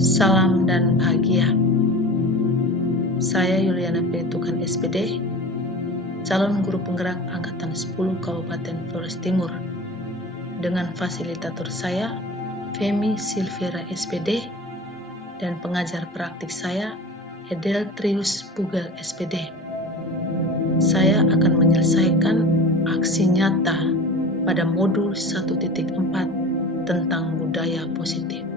Salam dan bahagia. Saya Yuliana Pelitukan SPD, calon guru penggerak Angkatan 10 Kabupaten Flores Timur. Dengan fasilitator saya, Femi Silvera SPD, dan pengajar praktik saya, Edeltrius Pugel SPD. Saya akan menyelesaikan aksi nyata pada modul 1.4 tentang budaya positif.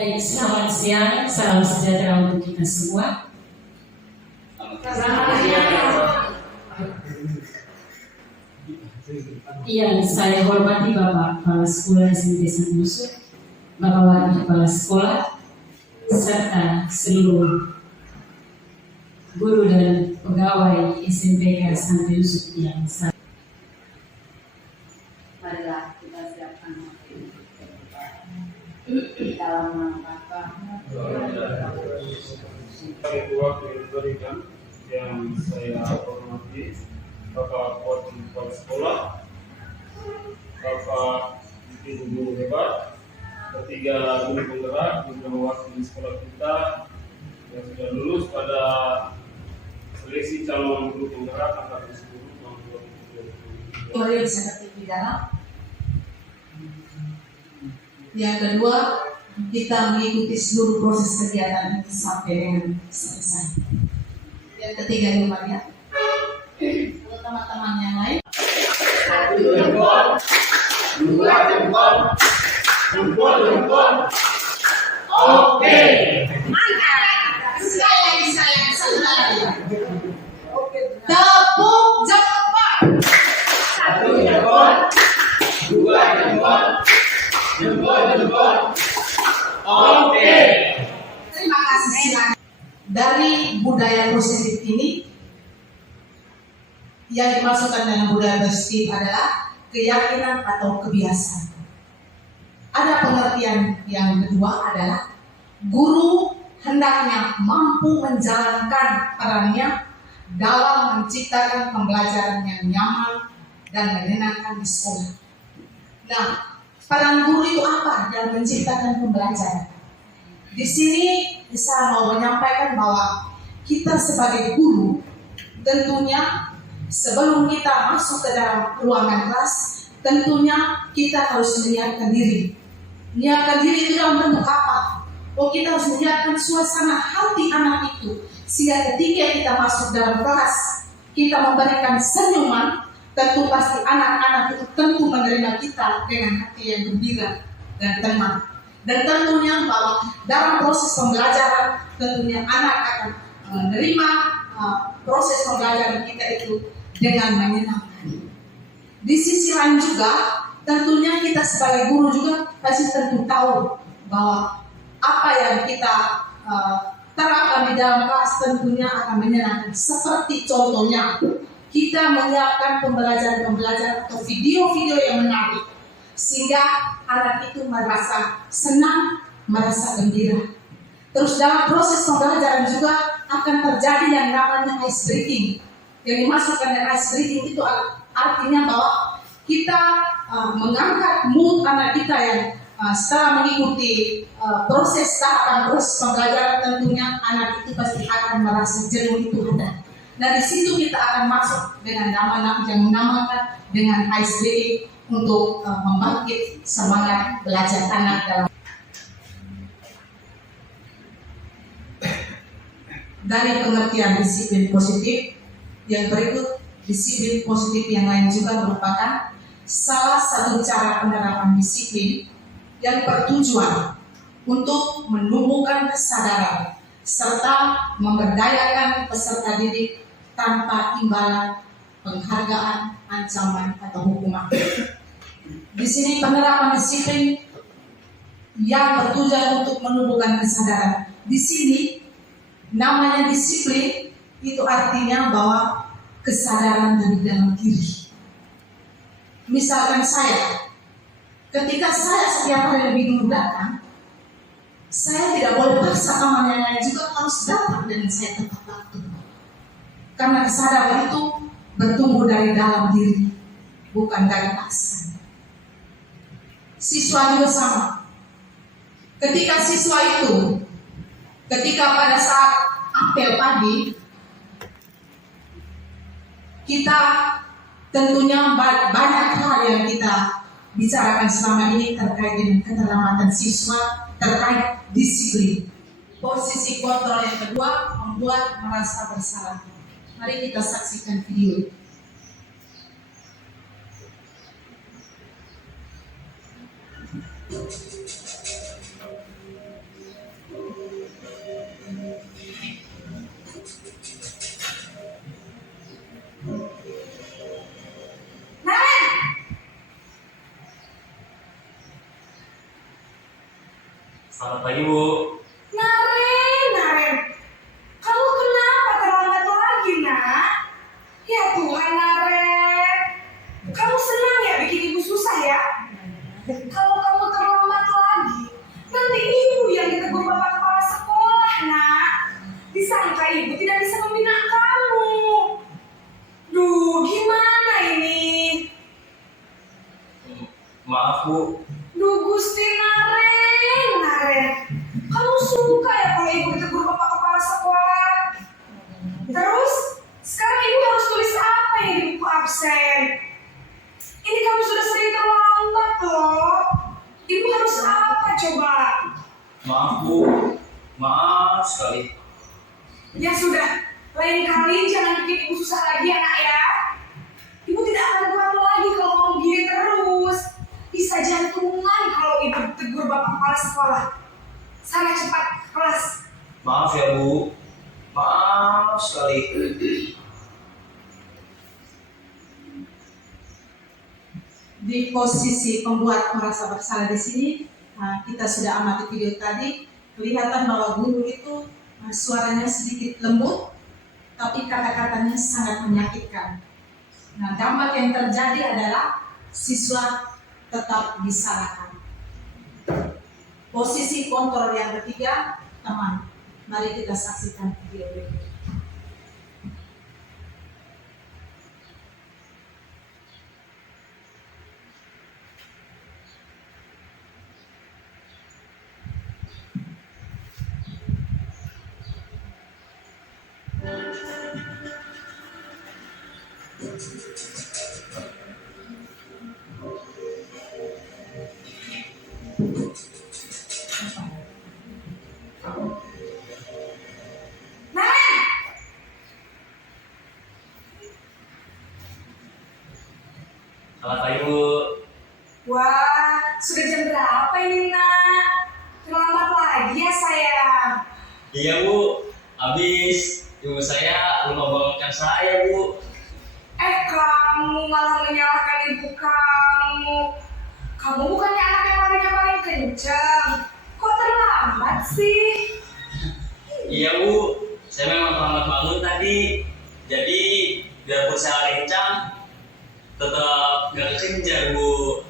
Baik, selamat siang, salam sejahtera untuk kita semua. Yang saya hormati Bapak Kepala Sekolah SMP Santo Yusuf, Bapak Wakil Kepala Sekolah, serta seluruh guru dan pegawai SMPK Santo Yusuf yang saya. Marilah kita siapkan dalam rangka diberikan yang saya hormati Bapak Kepala Sekolah, Bapak Ibu guru hebat, ketiga guru penggerak, juga mewakili sekolah kita yang sudah lulus pada seleksi calon guru penggerak angkatan 10 tahun 2023. Teori seperti di dalam. Yang kedua, kita mengikuti seluruh proses kegiatan itu sampai dengan selesai. Yang ketiga ya, untuk teman-teman yang lain. Jempol. Oke. Mantap. Sekali lagi saya. Tepuk jempol. 1 jempol. 2 jempol. Jempol. Oke. Terima kasih. Silakan. Dari budaya positif ini, yang dimasukkan dalam budaya positif adalah keyakinan atau kebiasaan. Ada pengertian yang kedua adalah guru hendaknya mampu menjalankan perannya dalam menciptakan pembelajaran yang nyaman dan menyenangkan di sekolah. Nah, peran guru itu apa dalam menciptakan pembelajaran? Di sini saya mau menyampaikan bahwa kita sebagai guru tentunya sebelum kita masuk ke dalam ruangan kelas, tentunya kita harus menyiapkan diri. Menyiapkan diri itu dalam bentuk apa? Kita harus menyiapkan suasana hati anak itu, sehingga ketika kita masuk dalam kelas, kita memberikan senyuman, tentu pasti anak-anak itu tentu menerima kita dengan hati yang gembira dan tenang. Dan tentunya bahwa dalam proses pembelajaran, tentunya anak akan menerima proses pembelajaran kita itu dengan menyenangkan. Di sisi lain juga, tentunya kita sebagai guru juga pasti tentu tahu bahwa apa yang kita terapkan di dalam kelas tentunya akan menyenangkan. Seperti contohnya, kita menyiapkan pembelajaran atau video-video yang menarik, sehingga anak itu merasa senang, merasa gembira. Terus dalam proses pembelajaran juga akan terjadi yang namanya ice breaking. Yang dimasukkan dengan ice breaking itu artinya bahwa kita mengangkat mood anak kita yang setelah mengikuti proses pembelajaran, tentunya anak itu pasti akan merasa jenuh itu ada. Nah, di situ kita akan masuk dengan nama-nama yang menamakan dengan ice breaking untuk membangkit semangat belajar anak dalam. Dari pengertian disiplin positif, yang berikut disiplin positif yang lain juga merupakan salah satu cara penerapan disiplin yang bertujuan untuk menumbuhkan kesadaran serta memberdayakan peserta didik tanpa imbalan, penghargaan, ancaman atau hukuman. Di sini penerapan disiplin yang bertujuan untuk menumbuhkan kesadaran. Di sini namanya disiplin itu artinya bahwa kesadaran dari dalam diri. Misalkan saya, ketika saya setiap hari lebih dulu datang, saya tidak boleh paksa teman yang lain juga harus datang dan saya tepat waktu. Karena kesadaran itu bertumbuh dari dalam diri, bukan dari paksa. Siswa juga sama. Ketika siswa itu, ketika pada saat apel pagi, kita tentunya banyak hal yang kita bicarakan selama ini terkait dengan keterlambatan siswa, terkait disiplin. Posisi kontrol yang kedua membuat merasa bersalah. Mari kita saksikan video. Selamat pagi, Bu. Naren, kamu kenapa terlambat lagi, nak? Ya Tuhan, Naren, kamu senang ya bikin ibu susah ya? Kalau kamu terlambat lagi, nanti ibu yang ditegur bapak kepala sekolah, nak. Disangka ibu tidak bisa membina kamu. Duh, gimana ini? Maaf, Bu. Duh, Gusti Naren, kamu Maaf Bu, maaf sekali. Ya sudah, lain kali jangan bikin ibu susah lagi ya nak ya. Ibu tidak akan kamu lagi kalau kamu begini terus. Bisa jantungan kalau ibu tegur bapak kepala sekolah. Sana cepat ke kelas. Maaf ya Bu, maaf sekali. Di posisi pembuat merasa bersalah di sini, kita sudah amati video tadi, kelihatan bahwa guru itu suaranya sedikit lembut, tapi kata-katanya sangat menyakitkan. Nah, dampak yang terjadi adalah siswa tetap disalahkan. Posisi kontrol yang ketiga, teman. Mari kita saksikan video ini. Selamat pagi Bu. Wah, sudah jam berapa ini nak? Terlambat lagi ya sayang. Iya Bu, habis ibu saya lupa bangunkan saya Bu. Kamu malah menyalahkan ibu kamu. Kamu bukannya anak yang larinya paling kencang. Kok terlambat sih? Iya Bu, saya memang terlambat bangun tadi. Jadi biarpun saya lari kencang, tetap gak kejar Bu.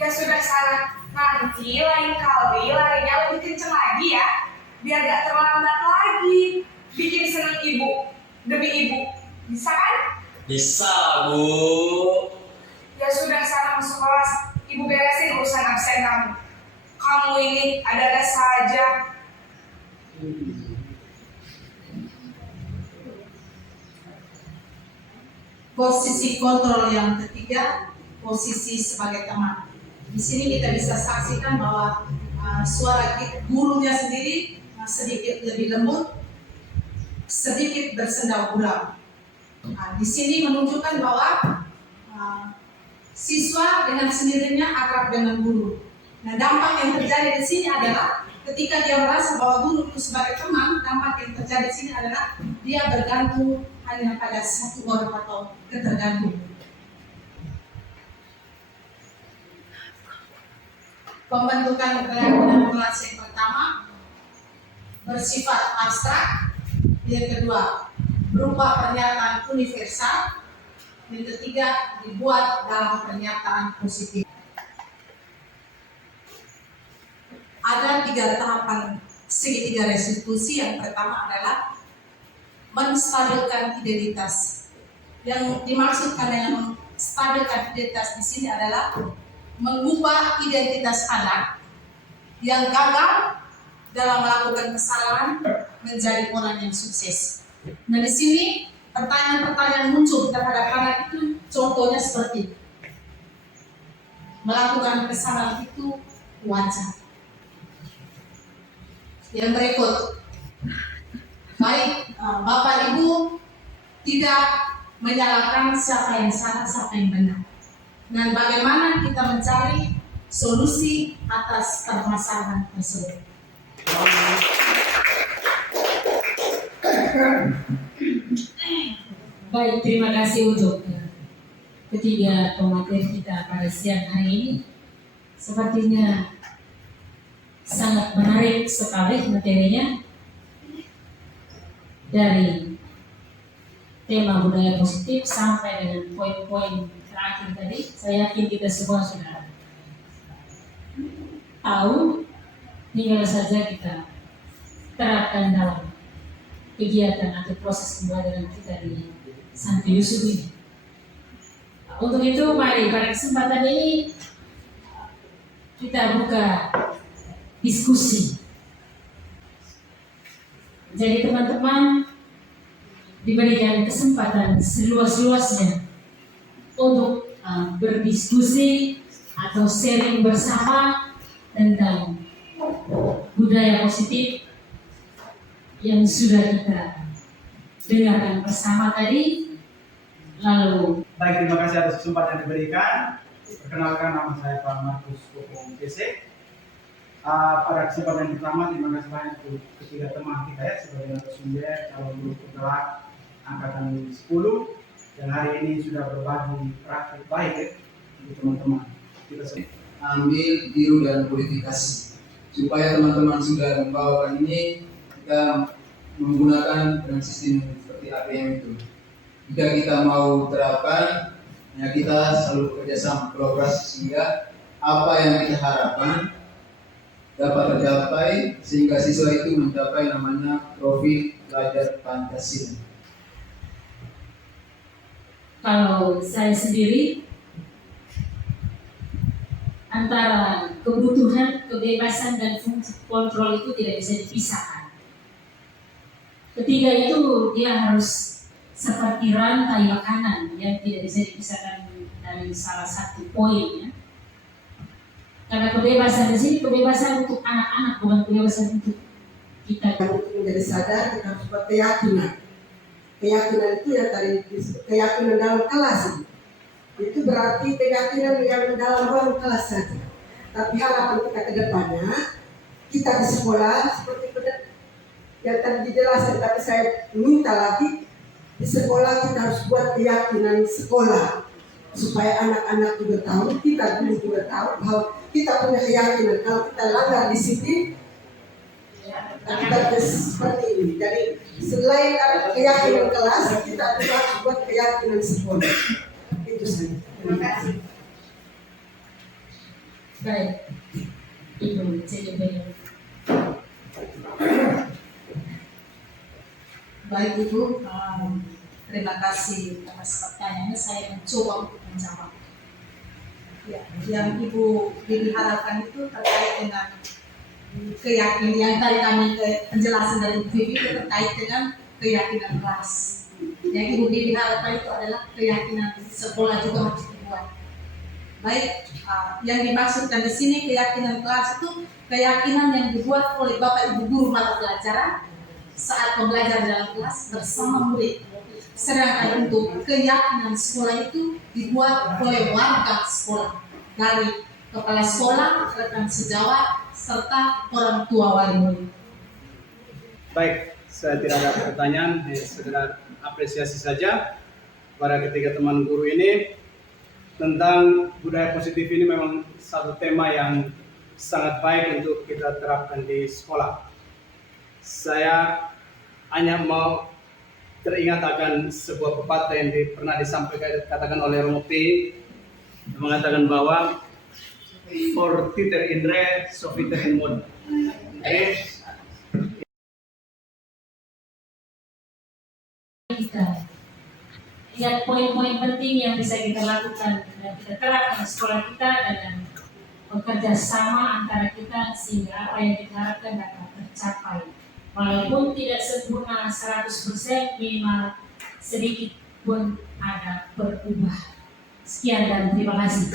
Ya sudah sana. Nanti lain kali larinya lebih kencang lagi ya. Biar gak terlambat lagi. Bikin senang ibu. Demi ibu. Bisa kan? Bisa Bu. Ya sudah sana masuk kelas. Ibu beresin urusan absen kamu. Kamu ini ada-ada saja. Posisi kontrol yang ketiga, posisi sebagai teman. Di sini kita bisa saksikan bahwa suara gurunya sendiri sedikit lebih lembut, sedikit bersenda gurau. Di sini menunjukkan bahwa siswa dengan sendirinya akrab dengan guru. Nah, dampak yang terjadi di sini adalah ketika dia merasa bahwa guru itu sebagai teman, dampak yang terjadi di sini adalah dia bergantung hanya pada satu orang atau ketergantungan. Pembentukan keyakinan kelas yang pertama bersifat abstrak, yang kedua berupa pernyataan universal, yang ketiga dibuat dalam pernyataan positif. Ada 3 tahapan segitiga restitusi. Yang pertama adalah menstabilkan identitas. Yang dimaksudkan dengan menstabilkan identitas di sini adalah mengubah identitas anak yang gagal dalam melakukan kesalahan menjadi orang yang sukses. Nah, di sini pertanyaan-pertanyaan muncul terhadap anak itu, contohnya seperti melakukan kesalahan itu wajar. Yang berikut, baik Bapak Ibu tidak menyalahkan siapa yang salah, siapa yang benar. Dan bagaimana kita mencari solusi atas permasalahan tersebut. Baik, terima kasih untuk ketiga pemateri kita pada siang hari ini. Sepertinya sangat menarik sekali materinya, dari tema budaya positif sampai dengan poin-poin terakhir tadi. Saya yakin kita semua sudah tahu, tinggal saja kita terapkan dalam kegiatan atau proses pembelajaran kita di Santi Yusuf ini. Untuk itu, mari pada kesempatan ini kita buka diskusi. Jadi teman-teman diberikan kesempatan seluas-luasnya untuk berdiskusi atau sharing bersama tentang budaya positif yang sudah kita dengarkan bersama tadi. Lalu Baik, terima kasih atas kesempatan yang diberikan. Perkenalkan, nama saya Pak Markus Popong PC. Pada kesempatan yang pertama, terima kasih banyak untuk ketiga teman kita ya, sebagai narasumber calon guru penggerak angkatan 10 yang hari ini sudah berbagi praktik baik ya untuk teman-teman. Kita ambil biru dan kualifikasi supaya teman-teman sudah membawakan ini, kita menggunakan dengan sistem seperti APM itu. Jika kita mau terapkan, ya kita selalu bekerja sama kolaborasi sehingga apa yang kita harapkan dapat tercapai sehingga siswa itu mencapai namanya profil belajar Pancasila. kalau saya sendiri, antara kebutuhan, kebebasan, dan fungsi kontrol itu tidak bisa dipisahkan. Ketiga itu dia harus seperti rantai makanan yang tidak bisa dipisahkan dari salah satu poin. Ya. Karena kebebasan di sini kebebasan untuk anak-anak, bukan kebebasan untuk kita. Untuk menjadi sadar, kita harus berkeyakinan. Keyakinan itu yang tadi keyakinan dalam kelas. Itu berarti keyakinan yang dalam ruang kelas saja. Tapi harapan kita ke depannya, kita di sekolah seperti yang tadi dijelaskan, tapi saya minta lagi, di sekolah kita harus buat keyakinan sekolah. Supaya anak-anak juga tahu, kita dulu juga tahu bahwa kita punya keyakinan. Kalau kita langgar disiplin, kita seperti ini. Jadi selain keyakinan kelas, kita juga harus buat keyakinan sekolah. Itu saja. Terima kasih. Baik, Ibu CJB. Baik Ibu, terima kasih atas pertanyaannya. Saya mencoba untuk menjawab. Ya, yang Ibu harapkan itu terkait dengan keyakinan yang tadi kami penjelasan dari Ibu Vivi itu terkait dengan keyakinan kelas. Yang Ibu Vivi harapkan itu adalah keyakinan sekolah juga harus dibuat. Baik, yang dimaksudkan di sini keyakinan kelas itu keyakinan yang dibuat oleh Bapak Ibu guru mata pelajaran saat pembelajaran dalam kelas bersama murid. Sedangkan untuk keyakinan sekolah itu dibuat oleh warga sekolah, dari kepala sekolah, rekan sejawat, serta orang tua wali murid. Baik, saya tidak ada pertanyaan, sekedar apresiasi saja pada ketiga teman guru ini. Tentang budaya positif ini memang satu tema yang sangat baik untuk kita terapkan di sekolah. Saya hanya mau teringat akan sebuah pepatah yang pernah disampaikan katakan oleh Romo P, mengatakan bahwa for titer in re, so fiter in mod. Kita lihat poin-poin penting yang bisa kita lakukan dan kita terapkan di sekolah kita dengan bekerja sama antara kita sehingga apa yang kita harapkan dapat tercapai. Walaupun tidak sempurna 100%, minimal sedikit pun ada berubah. Sekian dan terima kasih.